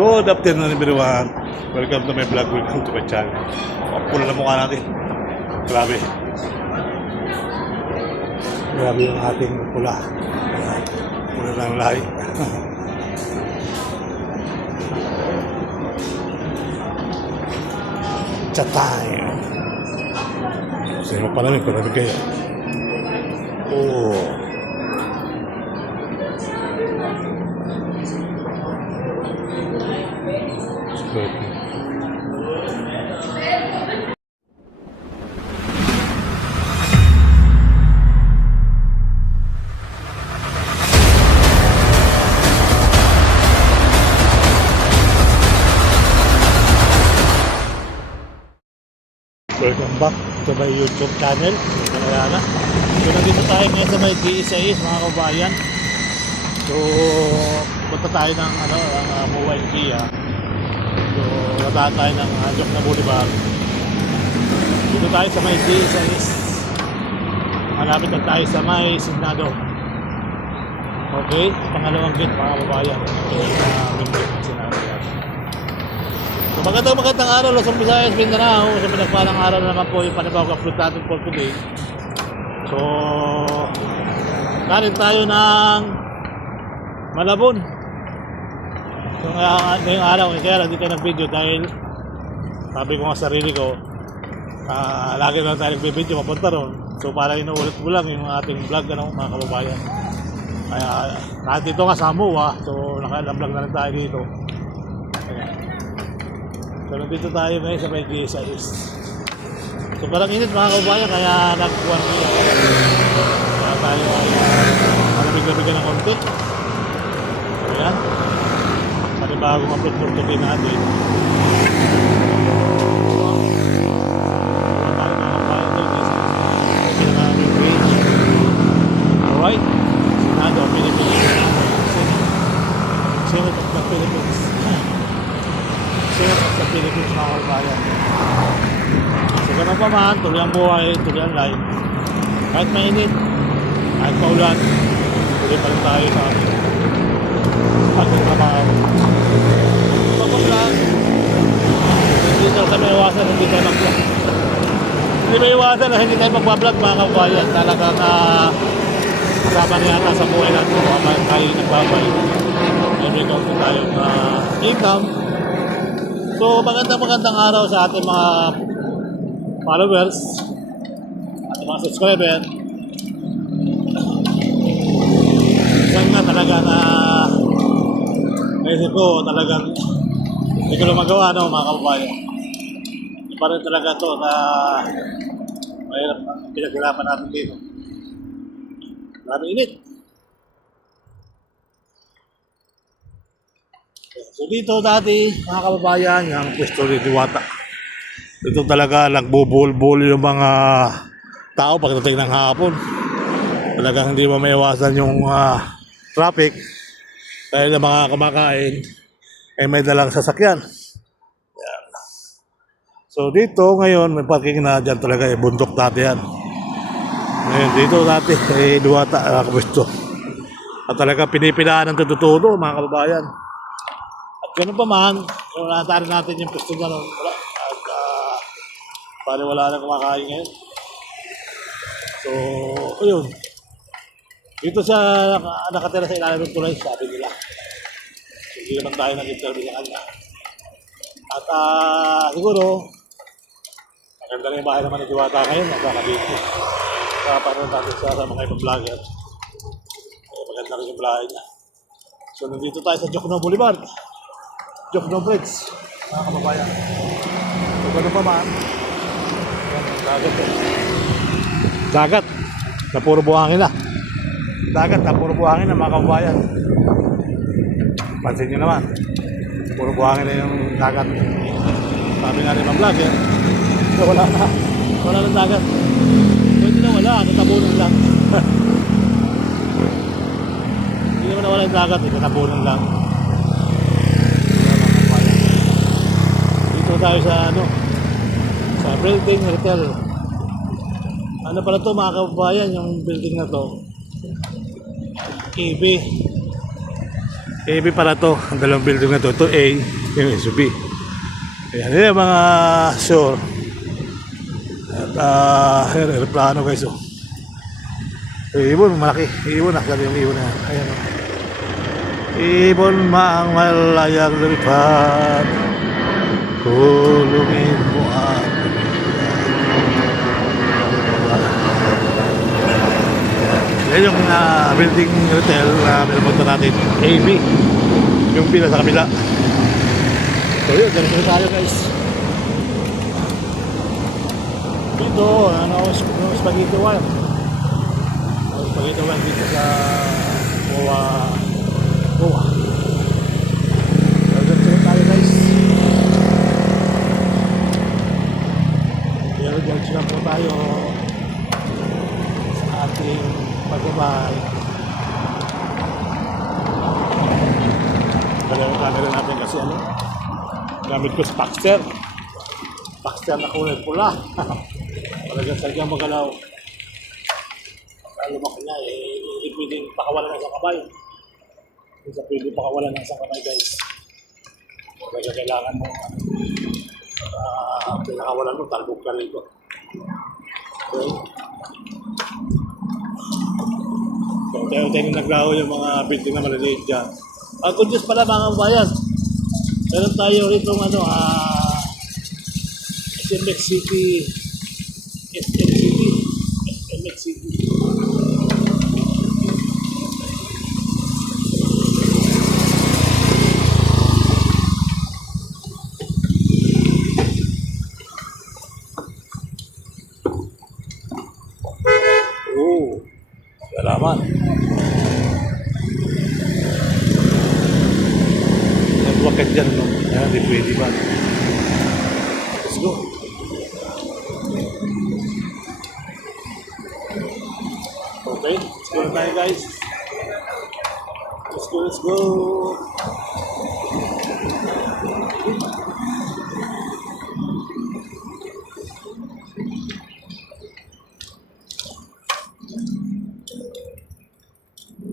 Good afternoon everyone. Welcome to my vlog, welcome to my channel. Ang pula na mukha natin. Grabe. Grabe yung ating pula. Pula ng lahi. It's a time. Sino pa namin, palamig kayo. Oh. Good. Welcome back to my YouTube channel. Kanayana. So nandito tayo ngayon sa may DSIS mga kabayan. So punta tayo ng mobile Kia. So nataan tayo ng Jokno Boulevard. Dito tayo sa may DSIS. Malapit na tayo sa may Signado. Okay, pangalawang gate mga kabayan. So magandang araw Luzon, Visayas, Mindanao. Sa pinagpalang araw naman po yung panibawang upload natin for today. So karin tayo ng Malabon. So ngayong araw kaya hindi tayo nag-video dahil sabi ko nga sarili ko lagi na tayo nag-video mapunta ron. So para inuulit mo lang yung ating vlog mga kababayan. Kaya kahit dito nga sa MUA, so nakailang vlog na rin tayo dito. So nandito tayo ngayon sa may DSIS. So parang init mga kababayan, kaya nag-1 kaya tayo ay malamig-lamig ng konti. So yan, panibagong upload for today natin. Alright, Senado, Philippines. Senate of the Philippines. Sa Philippines mga kabayan. So ganun pa man, tuloy ang buhay, tuloy ang life. Kahit mainit, kahit paulan, tuloy pa rin tayo sa ating trabaho. Pagpaplan, hindi tayo iwasan, hindi tayo mag-vlog. Hindi may iwasan na hindi tayo mag-vlog mga kabayan. Talagang kasama niya yata sa buhay natin kung tayo nagbabay. May kaunti tayong income. So magandang araw sa ating mga followers at mga subscriber. Isang nga talaga na naisip ko talagang hindi ko lang magawa mga kababayan. Iba rin talaga ito na mahirap pinaghirapan natin dito. Maraming init. So dito dati mga kababayan, yung pwesto ni Diwata. Dito talaga nagbubulbul yung mga tao pagdating ng hapon. Talagang hindi mo maiwasan yung traffic dahil ang mga kumakain ay may dalang sasakyan. Yan. So dito ngayon may parking na dyan talaga, bundok dati yan. Ngayon dito dati Diwata pwesto. At talaga pinipilaan ng tututudo mga kababayan. Ganun pa man, natarin natin yung pwesto na nun. Wala. At pare wala na kumakain ngayon. So, ayun. Dito sa nakatira sa ilalim ng tulay, sabi nila. Hindi naman tayo nag-interview sa kanya. At siguro, maganda rin yung bahay naman ng Diwata ngayon. Nakakabito. Nakapanood natin sa mga ibang vlogger. Maganda rin yung bahay niya. So, nandito tayo sa Jokno Boulevard. Jokno Bridge, mga kababayan. So, gano'n pa man. Dagat eh. Dagat. Na puro buhangin na. Dagat na puro buhangin na mga kababayan. Pansin nyo naman. Puro buhangin na yung dagat. Sabi nga rin ang vlog eh. So, wala na. Wala ng dagat. Pwede na wala. Natabunan lang. Hindi naman na wala yung dagat eh. Natabunan lang. Tayo sa sa building hotel. Ano pala to mga kababayan, yung building na to, KB AB pala to, ang dalawang building na to. Ito A, yung SUV. Ayan, yun yung mga sure. At aeroplano guys. Oh. Ibon, malaki. Ibon, nakasali yung ibon na yan. Ayan o. Ibon maang malayang lumipad, kulungin mo ang yan yung building hotel na pinapunta natin, AB. Yung pila sa kabila. So yun, ganito na tayo guys. Dito, spaghetti wire. Spaghetti wire dito sa Goa. So ganito na tayo guys. Pero ganito na po tayo sa ating pagbabay. Kailangan camera natin kasi ano, gamit ko sa Paxter na kulay pula. Talagang magalaw. Alam ako na hindi pwedeng pakawalan ng isang kamay. Hindi sa pwedeng pakawalan ng isang kamay guys. Talagang kailangan mo pinakawalan mo, talbog ka rito. Okay. Tayo naglaho yung mga building na maliliit dyan. Kung Diyos pala mga bayan, meron tayo rito SMX City. Oh, salamat. Huwag ka dyan, no? Yan, di pwede ba? Let's go. Okay, let's go na tayo guys. Let's go.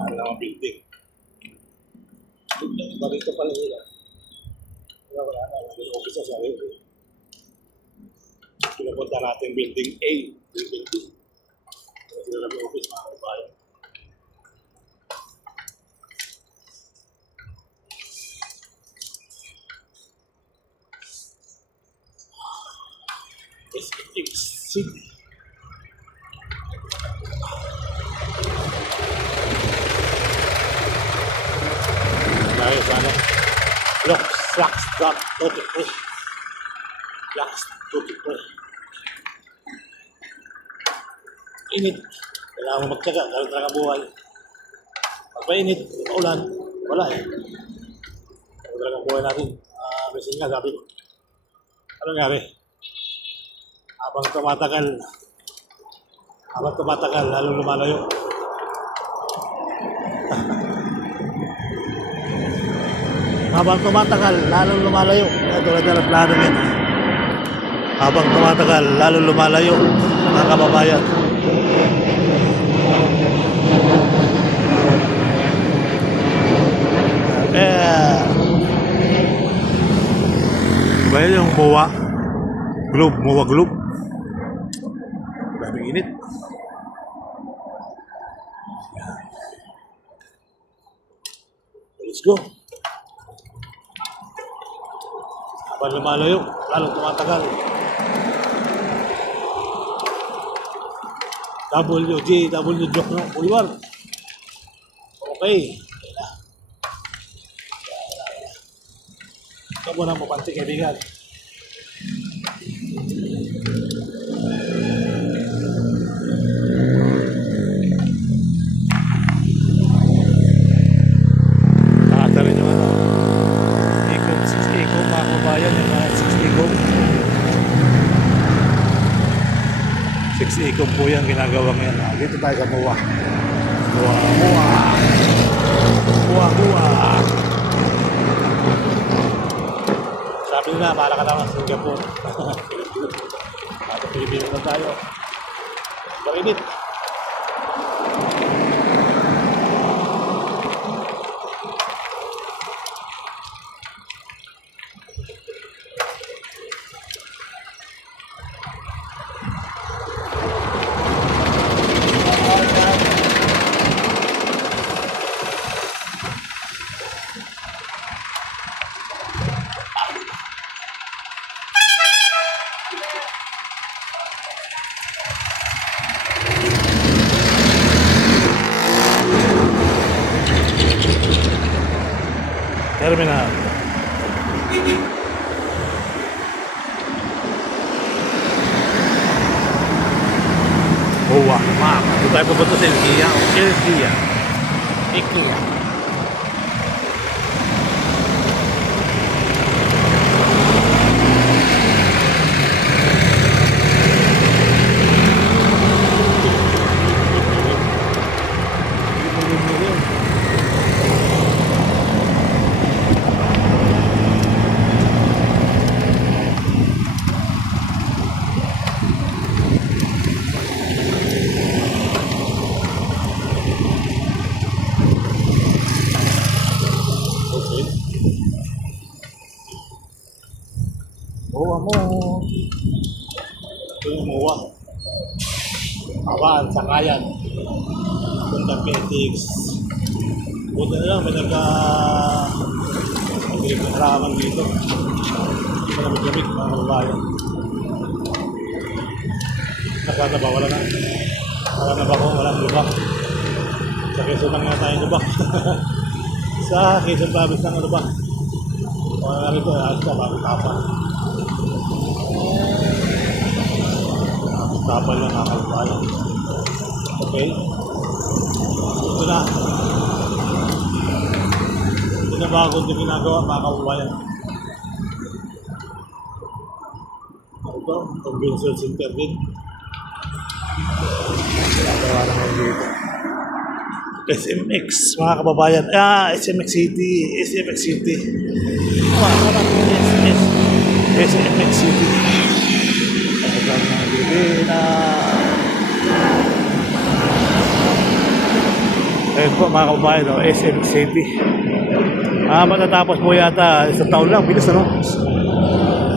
Alam ang building. Barito pala nila. Wala na. Office sa sarili. Pinapunta natin building A. Building B. Sila lang yung office mga kabayan. SMX City. Tayo sa ano? Flux dot duty free. Flux duty free. Init. Kailangan mo magtyaga. Ganun talaga buhay. Pag mainit, ulan, wala eh. Ganun talaga buhay natin. Mesin nga, sabi ko. Ano nangyari? Habang tumatagal, lalong lumalayo. Habang tumatagal, lalong lumalayo. Ito na plano yan. Habang tumatagal, lalong lumalayo. Mga kababayan. Ba yung MOA Globe. Daming init. Let's go. Habang lumalayo, lalong tumatagal. W joke ng Boulevard. Okay. Ito mo na mapantik kaibigan. Nakata rin yung ano. 6 Ecom mga kabayan. Yung mga 6 Ecom. 6 Ecom po yan ginagawa ngayon. Dito tayo sa MOA. MOA. Sabi nila, para ka naman sa Singapore. At Pilipino na tayo. Marinit. terminal. Oh, wow, ma'am. Ito tayo pupunta sa Ilkia. Ilkia. Ilkia. Okay. Oh, mo. Ito yung muwa. Awan, sakayan. Punta PTX. Buti na lang, may nagdilig ng harapan dito. Hindi pa namin gamit, mga kababayan. Nakata ba? Wala na. Wala na ba ko? Walang lubak. Sa Quezon lang nga tayo lubak. Sa Quezon Province lang lubak. Wala na rito, asa, bagong tapa. Bagong tapa lang, mga kababayan. Okay. Ito na. Ito na bago ito ginagawa, mga kababayan. Ito, convention center din. Ginagawa naman dito. SMX, mga kababayan. SMX City. SMX City. SMX City. Ayun po, mga kababayan, no? SMX City. Matatapos po yata sa taon lang. Bilis, ano?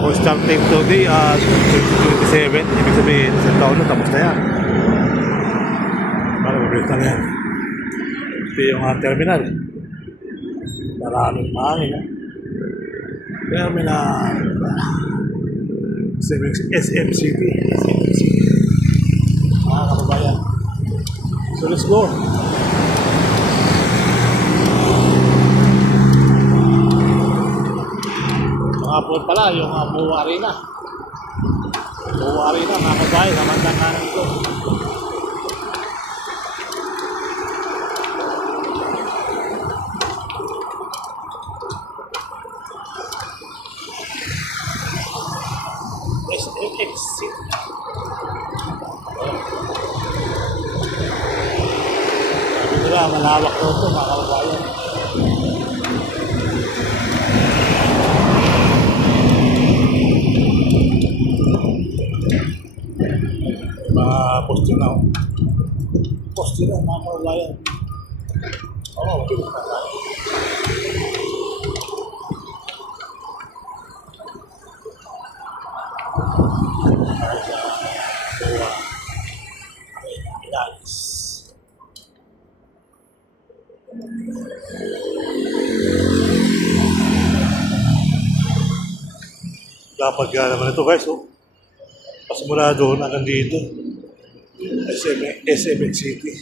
O starting today, 2027. Ibig sabihin, sa taon lang, tapos na yan. Para mabilis na yan. Ito yung terminal. Maraming mahangin. Terminal. SMCT. Mga kababayan. So let's go. Mga po pala yung Buwa Arena. Buwa Arena, mga kababayan. Namandang kanan ko. SMX City. Sabi nila, malawak ko ito, mga kababayan. Mga poste na. Poste na, mga kababayan. Oo, mabilis na tayo. Dapat nga naman ito guys, oh. Pasimula doon hanggang dito. SMX City.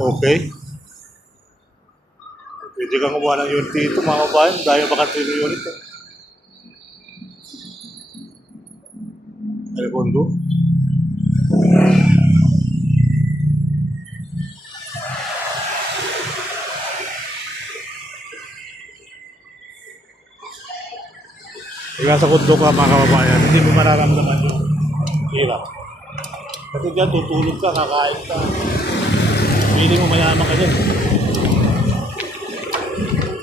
Okay. Pwede kang kumuha ng unit dito, mga kabayan. Dahil bakante ng unit. Telekondo. Kaya sa kondo ka, mga kababayan, hindi mo mararamdaman yung hirap. Kasi dyan, tutulog ka, kakain ka. Hindi mo mayaman ka dyan.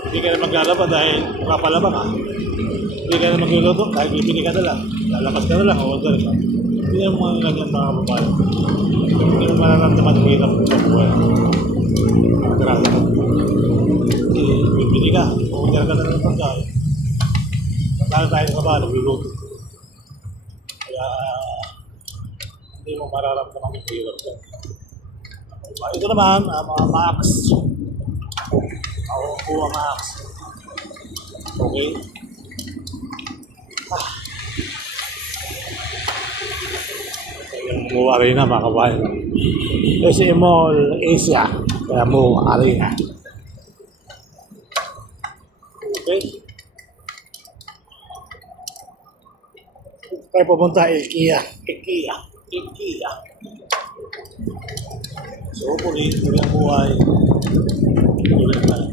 Hindi ka na maglalaba dahil kapalaba ka. Hindi ka na magluluto dahil bibili ka na lang. Lalakas ka na lang, order ka. Hindi mo mga ganyan, mga kababayan. Hindi mo mararamdaman yung hirap sa buhay. Magrasa ka. Bibili ka, order ka na lang ng pagkain. Matalo tayo sa balo, nagluluto. Kaya, hindi mo mararamdaman yung hirap dyan. Ito naman, mga Max. Ako kuha Max. Okay. Okay. Mo Arena mga kabayan. SM Mall Asia. Kaya Mo Arena. Okay. Tayo pupunta IKEA. IKEA. So, hopefully, tuloy ang buhay. Tuloy tayo.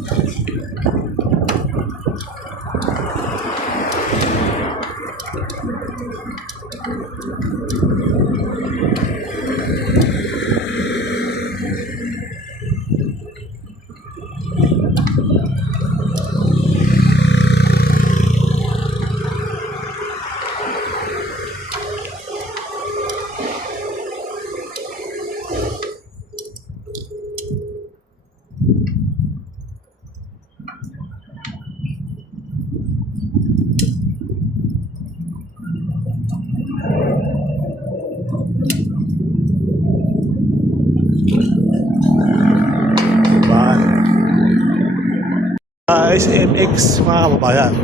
SMX mga kababayan.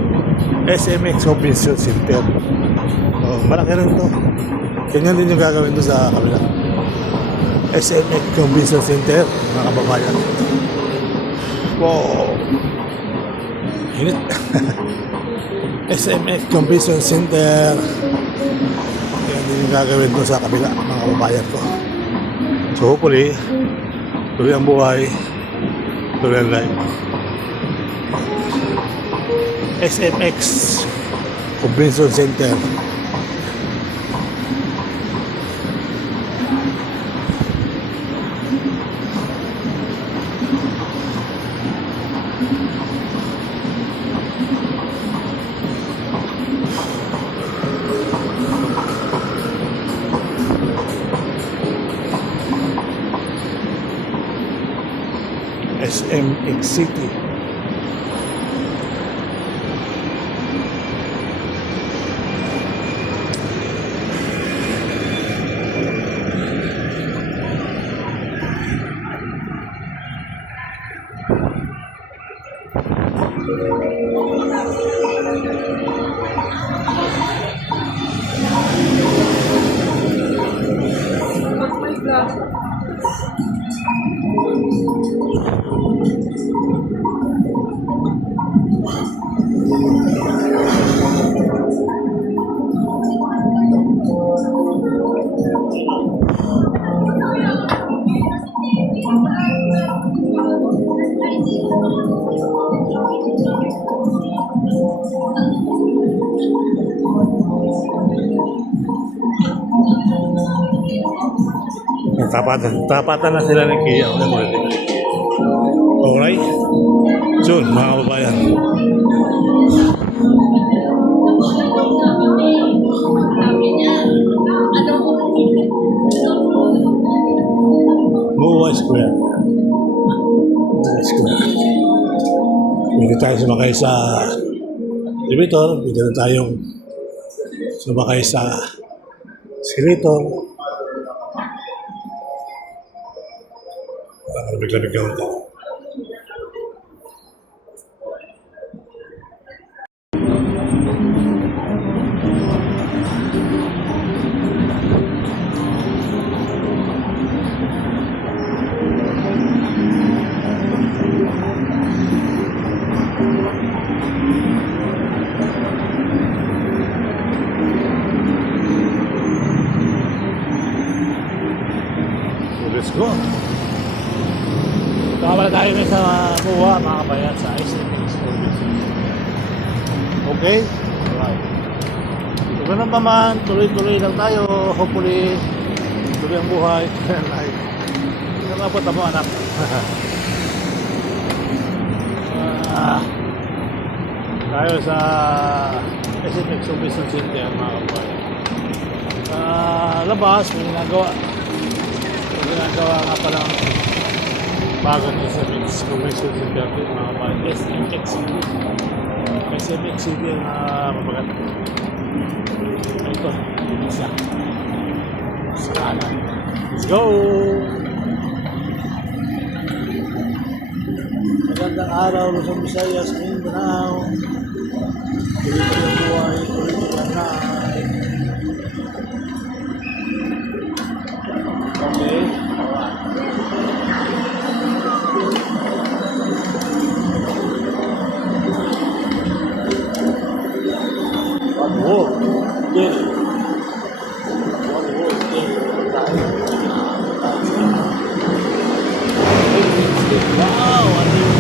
SMX Convention Center. Oh, malaki rin to. Ganyan din yung gagawin to sa kabila. SMX Convention Center mga kababayan. Wow. Init. SMX Convention Center. Ganyan din yung gagawin to sa kabila mga kababayan ko. So hopefully, tuloy ang buhay. Tuloy ang life. SMX Convention Center. SMX City. Tapatan na sila ng Kia. Alright. Soon, mga kababayan. Mua Square. Pwede tayo sumakay sa elevator. Pwede na tayong sumakay sa escalator. Lamig-lamig ka ito. Let's go. Kawala tayo na sa Mua, mga kabayan, sa SMX. Okay? Alright. So, ganun pa man, tuloy-tuloy lang tayo. Hopefully, tuloy ang buhay. Hindi na mapunta mo, anak. Tayo sa SMX Convention Center, mga kabayan. Sa labas, may ginagawa. May ginagawa nga palang bagong SMX Convention Center, mga kabayan. SMX City. SMX City na mabagat. Ito, isa. Sa kanan. Let's go! Magandang araw, Luzon, Visayas, Mindanao. Tuloy-tuloy ang buhay, tuloy-tuloy ang life. Oh, yes. Wow, ano yun?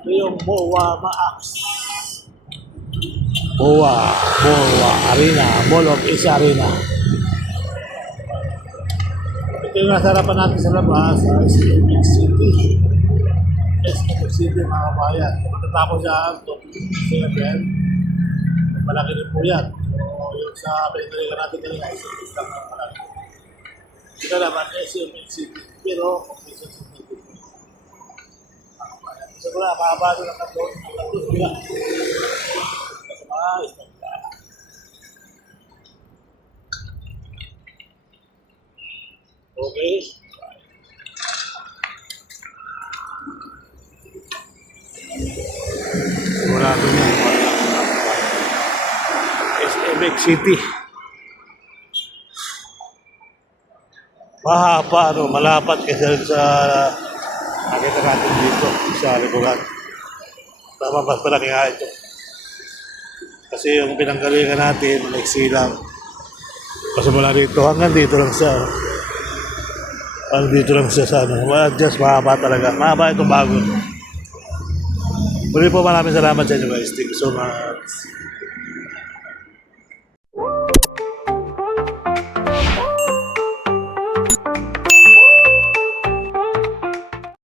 Ito yung Boa Maax. Boa Arena, Mall of Asia Arena. Ito yung nasa harapan natin sa labas, sa SMX City. SMX City, mga kabayan. Matatapos siya ito, CFL. Malaki rin po yan. So, yung sa pinagalikan natin kanina, SMX lang ang malaki. Ito naman, SMX City. Pero, competition sa City. So, wala, mahaba doon ang kanto. Ang kanto, sila. Okay. Sigurado niya. SMX City. Mahaba, malapat kasi sa nakita natin dito sa likuran. Tama, mas malaki nga ito. Kasi yung pinanggalingan natin, maiksi lang. Kasi mula dito, hanggang dito lang siya. Hanggang dito lang siya sa ano. Well, just mahaba talaga. Mahaba ito bago. Muli po maraming salamat sa inyo guys. Thank you so much.